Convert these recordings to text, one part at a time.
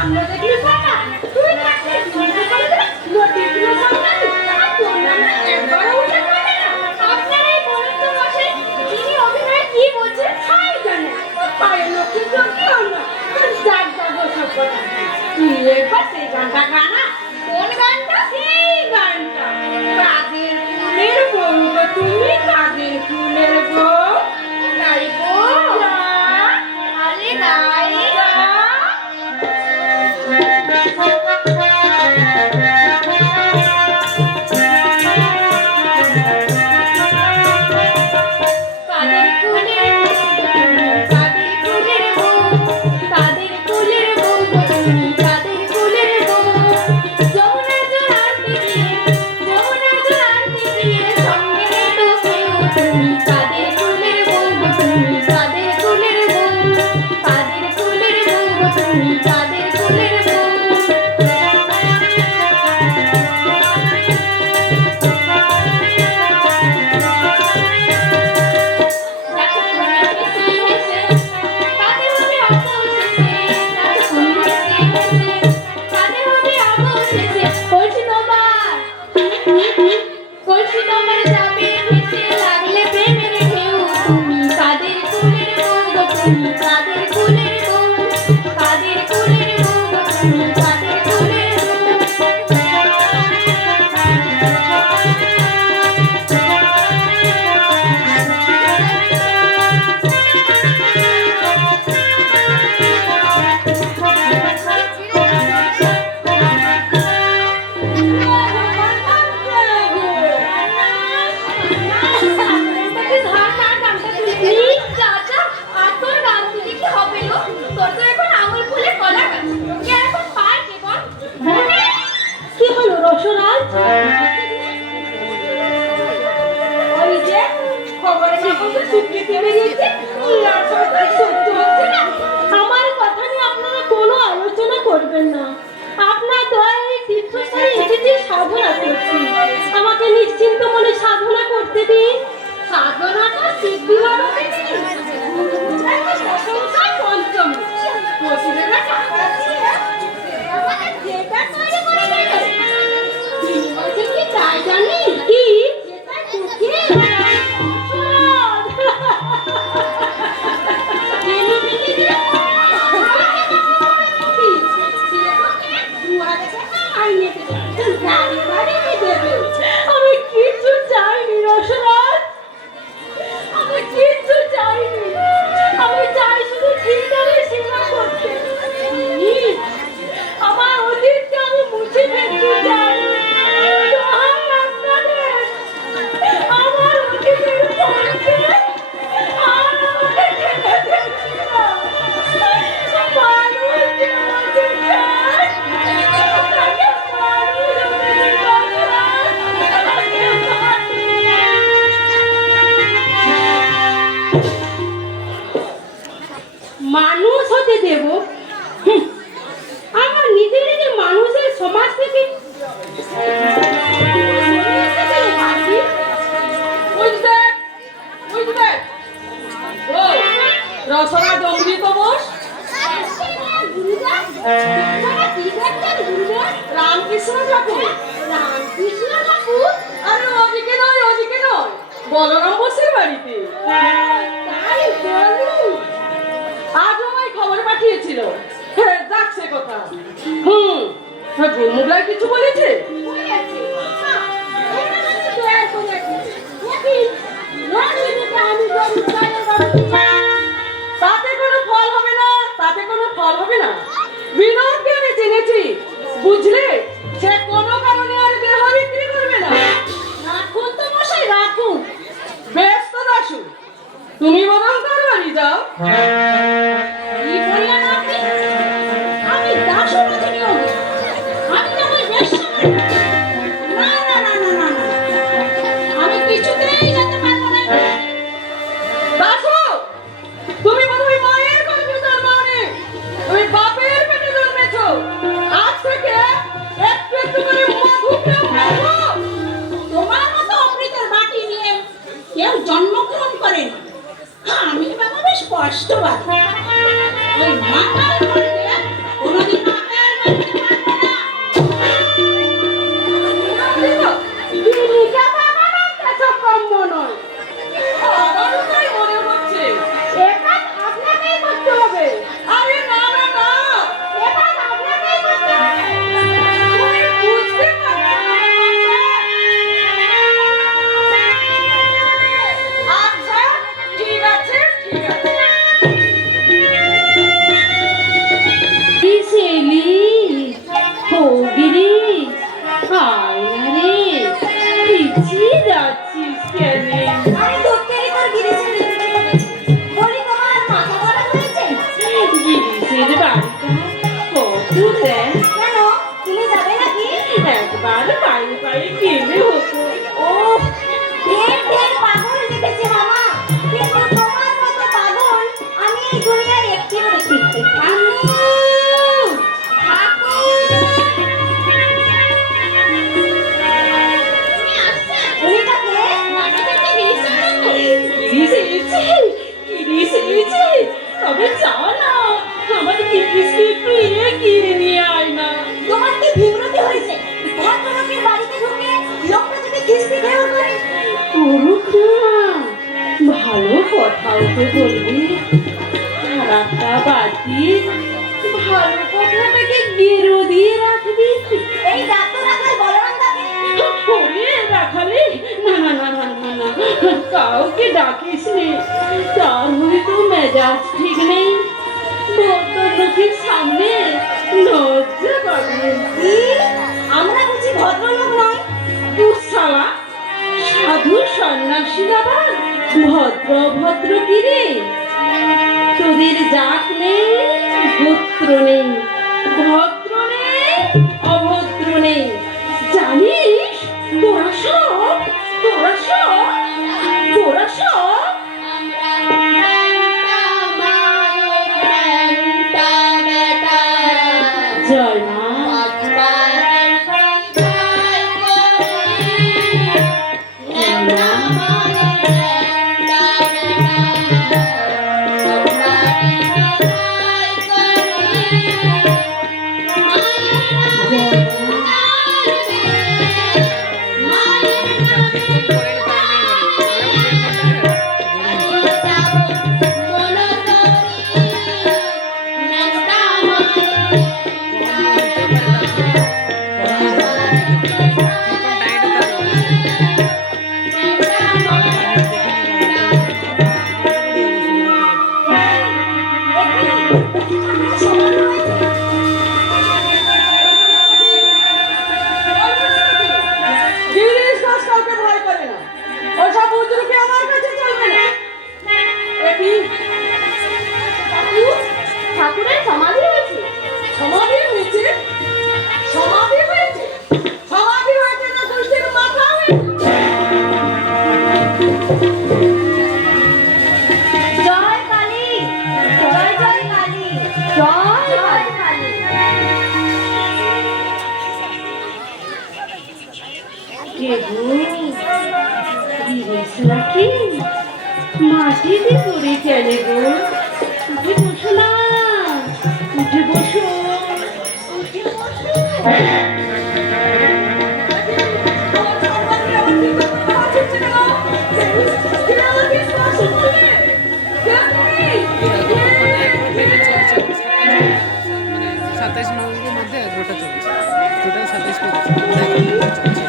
আমরা দেখলি সারা তুই থাকতে শুনতে পারবি না নোটিশগুলো সামলাবি আর তোর নামে একবারও উঠে পড়ে না আপনারাই বলুন তো বসে তিনি অভিনয় কি বলছে তাই জানে পায়ে লোকের তো কি হলো যার যার বসে কথা তুই একবার সেই গানটা গানা কোন গানটা সেই গানটা কাদের ফুলের বউ গো তুমি কাদের ফুলের বউ নাই গো আরে নাই আমার কথা নিয়ে আপনারা কোনো আলোচনা করবেন না আপনার দয়ায় এই তীর্থস্থানে এসেছি সাধনা করছি আমাকে নিশ্চিন্ত মনে সাধনা করতে দিন সাধনাটা সিদ্ধি হবে পঞ্চম কি তাই জানি কি আমি কিচ্ছু চাইনি রসরাজ আমি কিচ্ছু চাইনি আমি চাই শুধু ঠিকভাবে সেবা করতে আমার অতীতকে আমি মুছে ফেলতে চাই আমার অতীতের পথে আর আমাকে ঠেলে দিচ্ছি না মানুষ হতে দেব আমার নিজে নিজে মানুষের সমাজ থেকে রসনা অমৃত বোস রামকৃষ্ণ ঠাকুর রামকৃষ্ণ ঠাকুর আরে ওদিকে নয় বলরাম বোসের বাড়িতে তাই বলুন আজ আমায় খবর পাঠিয়েছিল যাক সে কথা মুগলাই কিছু বলেছে তাতে কোনো ফল হবে না বিনোদকে আমি চিনেছি বুঝলে সে কোনো কারণে আর দেহ বিক্রি করবে না রাখুন তো মশাই রাখুন বেশ তো দাসু তুমি বরং তার বাড়ি যাও কি বললেন আপনি আমি দাসু বলিনি আমি তো আমার বেশ না আমি কিছুতেই যেতে পারবো না দাসু তুমি বোধহয় মায়ের গর্ভে তার মানে তুমি সিঁদুর দেন। কেন তুমি যাবে নাকি? একবার পায়ে পায়ে গেলে হতো। ও ঢের ঢের পাগল দেখেছি মামা, কিন্তু তোমার মতো পাগল আমি এই দুনিয়ায় একটিও দেখিনি। তবে যাও না, আমার কিসকে একটু কিনে নিয়ে আয় না। তোমার কি বিব্রত হয়েছে? ভদ্রলোকের বাড়িতে ঢুকে লোকটা যদি কিস্তি খেয়েও করে। করুক না, ভালো কথাও তো বলবি। খারাপটা বাদ দিয়ে ভালো কথাটাকে গেরো দিয়ে রাখবি। এই ডাক্তার রাখাল বলরাম দাকে ওরে রাখালে, না না না না না না, কাউকে ডাকিস নে, তার হয়তো মেজাজ ঠিক নেই। ভদ্রলোকের সামনে লজ্জা পাবে। কি? আমরা বুঝি ভদ্রলোক নয়? দুঃশালা, সাধু সন্ন্যাসীর আবার ভদ্র ভদ্র কি রে? তোদের জাত নেই, গোত্র নেই, ভদ্র নেই, অভদ্র নেই, জানিস? তোরা সব তোরা সব তোরা সব জয় মা। ঠাকুরের সমাধি হয়েছে? সমাধি হয়েছে? সমাধি হয়েছে? সমাধি হয়েছে না দুষ্টের মাথা হয়েছে? জয় কালী, জয় জয় কালী, জয় জয় কালী। কে গো? গিরিশ নাকি? মাটি দিয়ে পড়ে চলে গো। উঠে বসো না, উঠে বসো, উঠে বসো। সাতাইশ নভেম্বরের মধ্যে এগারোটা চলছে, টোটাল 27 পেজ চলছে।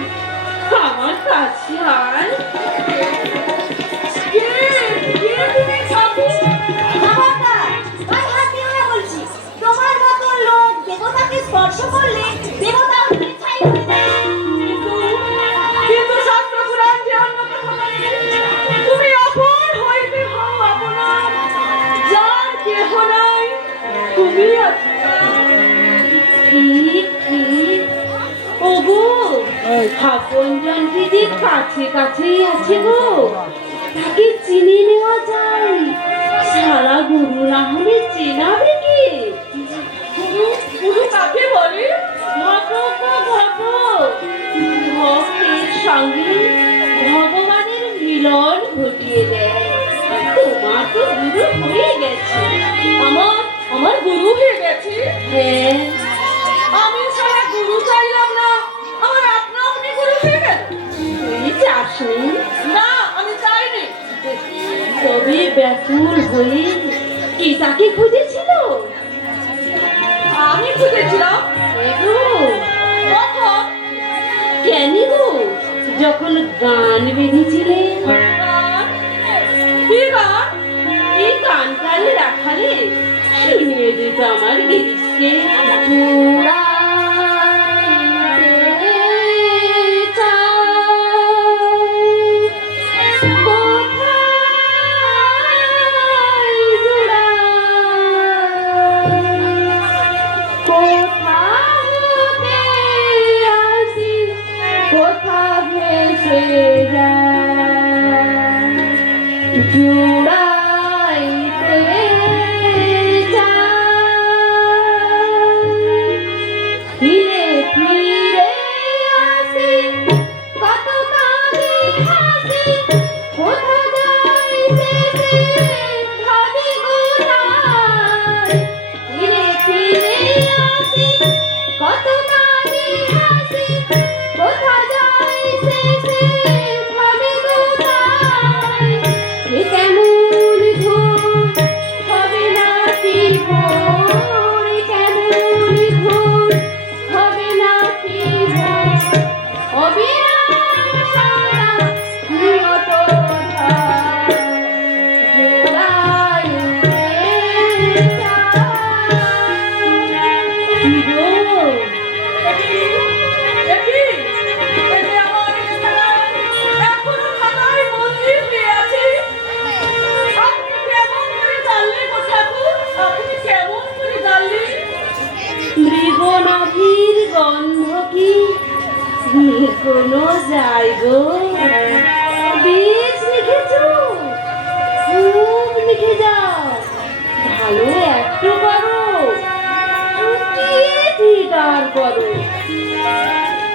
আমার কাছে আমার কাছে আয়। তোমার মতো লোক দেবতাকে স্পর্শ করলে দেবতা ছাই হয়ে যায়। কিন্তু শাস্ত্র পুরাণ যে অন্য কথা বলে, তুমি আপন হইতে হও আপনা, যার কেহ নাই তুমি আছো। ঠিক ঠিক, ওগো আপনজন যদি কাছে কাছেই আছে গো, তাকে চিনে নেওয়া যায়। সারা গুরু না হলে চেনাবে কি? গুরু কাকে বলে? ঘটক বা ঘটক, ভক্তের সঙ্গে ভগবানের মিলন ঘটিয়ে দেয়। তোমার তো গুরু হয়ে গেছে। আমার গুরু হয়ে গেছে? হ্যাঁ। আমি সারা গুরু চাইলাম না, আমার আপনা আপনি গুরু হয়ে গেল। তুই চাসনি? না, আমি চাইনি। তবে ব্যাকুল হয়ে কি তাকে খুঁজেছিল? আমি খুঁজেছিলাম। এগো কখন? কেন গো? যখন গান বেঁধেছিলে। গান? কি গান? এই গান কালে রাখালে শুনিয়ে দিত আমার গিরিশকে। জুড়াইতে ফিরে ফিরে আসি কত কালে হাসি কোথা যাইতে ভাবি কোথায় ফিরে ফিরে আসি কত কালে হাসি কোথা যাইতে ভাবি কোথায় এ কেমন ঘোর হবে নাকি ভোর কেমন ঘোর হবে নাকি ভোর অবিরাম সারা নিয়ত জোড়াইতে আমার খেলায় এখনো খাতায় বন্দী হয়ে আছে। আপনি কেমন করে জানলেন গো ঠাকুর? আপনি কেমন করে জানলেন? মৃগনাভির গন্ধ কি কোনো যায় গো? বেশ লিখেছ, খুব লিখে যাও, ভালো একটু করো, চুটিয়ে ঠিকার করো।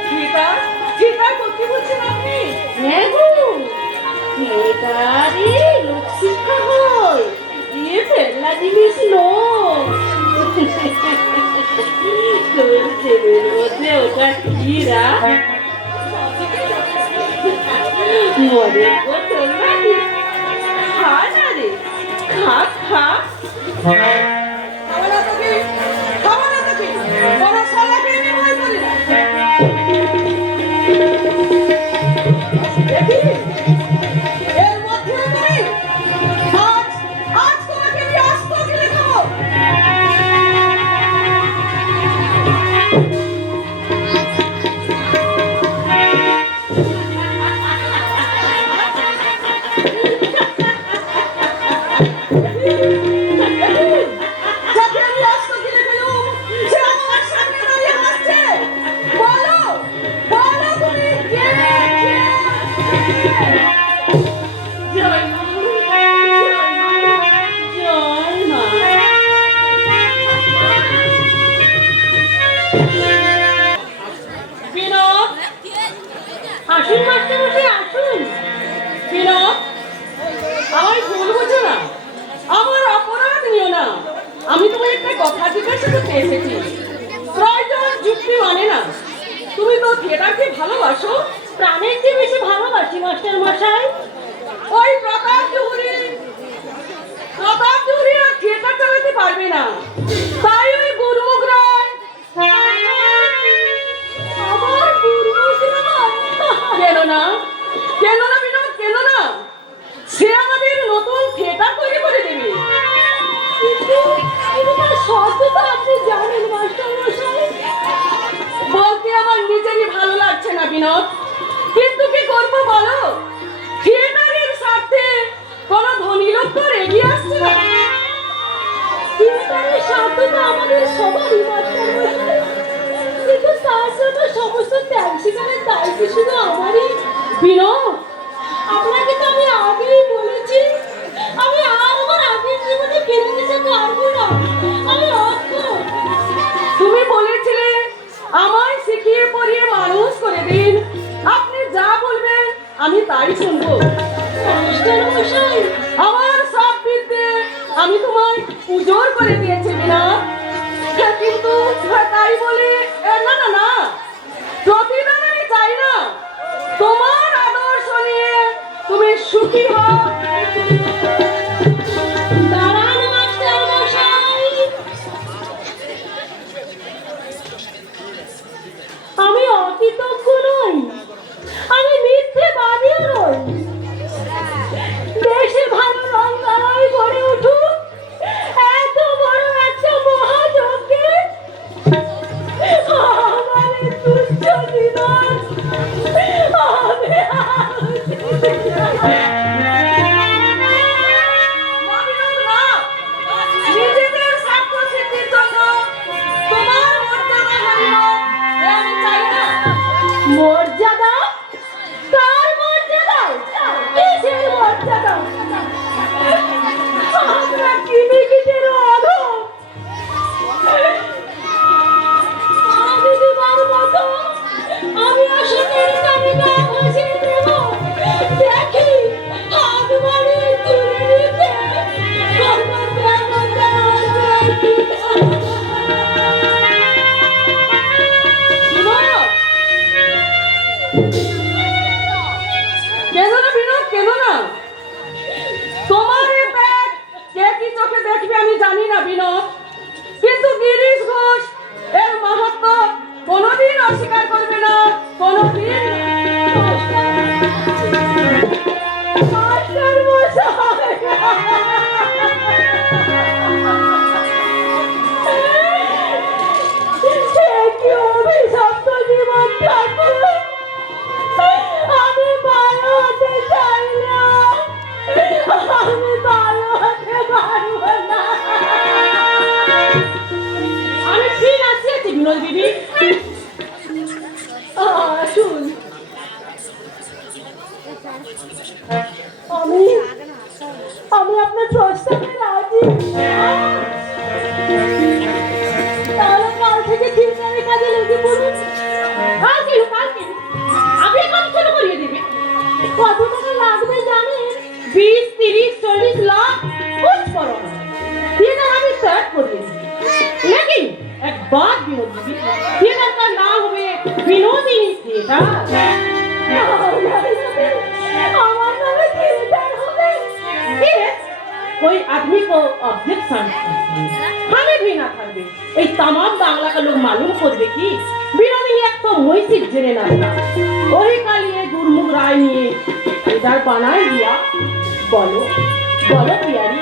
ঠিকার? ঠিকার করতে বলছেন আপনি? হ্যাঁ গো, ঠিকারে লোক শিক্ষা হয়, এ ফেলনা জিনিস নয়। তোর ছেলের মধ্যে ওটা কিরা মনে করতো না খা না রে, খা খা। খাবো না তোকে, খাবো না তোকে, কোনো শালাকে আমি ভয় করি না। দেখি, এর মধ্যেও তুমি, আজ তোমাকে আমি আস্ত গিলে খাবো। যাকে আমি আস্ত গিলে ফেলুম, সে আমার সামনে দাঁড়িয়ে হাসছে। বলো, বলো তুমি কে? জয় মা, জয় মা। বিনোদ, আসুন মাস্টার মশাই, আসুন। বিনোদ, আমায় ভুল বুঝো না, আমার অপরাধ নিও না। আমি তোমায় একটা কথা জিজ্ঞাসা করতে এসেছি, প্রয়োজন যুক্তি মানে না। তুমি তো থিয়েটারকে ভালোবাসো। প্রাণের চেয়ে বেশি ভালোবাসি মাস্টার মশাই। ওই প্রতাপ জহুরি আর থিয়েটার চালাতে পারবে না, তাই ওই গুরমুখ রায়। আমার গুরুমুখ রায়। কেন না, কেন না বিনোদ, কেন না? সে আমাদের নতুন থিয়েটার তৈরি করে দেবে। কিন্তু তার শর্ত তো আপনি জানেন মাস্টার মশাই। বলতে আমার নিজেরই ভালো লাগছে না বিনোদ, কিন্তু কি করবো বলো? থিয়েটারের স্বার্থে কোনো ধনী লোক তো এগিয়ে আসছে না। থিয়েটারের স্বার্থ তো আমাদের সবারই মাস্টার মশাই, কিন্তু তার জন্য সমস্ত ত্যাগ স্বীকারের দায়িত্ব শুধু আমারই। বিনোদ, আপনাকে তো আমি আগেই বলেছি, আমি আর আমার আগের জীবনে ফিরে যেতে পারবো না, আমি অক্ষম। তুমি বলেছিলে আমায় শিখিয়ে পড়িয়ে মানুষ করে দিন। আপনি যা বলবেন আমি তাই শুনবো। মাস্টার মশাই, আমার সব বিদ্যে আমি তোমায় উজোর করে দিয়েছি বিনোদ, কিন্তু তাই বলে না না না, প্রতিদান আমি চাই না। তোমার আদর্শ নিয়ে তুমি সুখী হও। দাঁড়ান মাস্টার দেখবে আমি জানি না বিনোদ, কিন্তু গিরিশ ঘোষ এর মাহাত্ম্য কোনোদিন অস্বীকার করবে না, কোনোদিন মাস্টার মশাই, সে কি অভিশপ্ত জীবন ঠাকুর, আমি ভালো হতে চাই না, আমি ভালো হতে পারবো না। আমি ঠিক আছি বিনোদ দিদি, আসুন। আমি আপনার প্রস্তাবে রাজি। তাহলে কাল থেকে চিন্তার কাজে লেগে পড়ুন। কাল কেন? আপনি কাজ শুরু করিয়ে দেবে। কত টাকা লাগবে জানেন? 20, 30, 40 লাখ कुछ करो थिएटर আমি स्टार्ट করিয়ে দিই। लेकिन एक बात विनोद जी, थिएटर का नाम हुए विनोदिनी थिएटर। আমার নামে থিয়েটার হবে? कोई आदमी को ऑब्जेक्शन हमें भी ना करबे। এই तमाम बांग्ला का लोग मालूम कर दे कि বিনোদিনী এক তো মৈসিক জেনে না, ওই কালিয়ে দুর্মুখ রায় নিয়ে এটার বানাই দিয়া। বলো বলো পিয়ারি,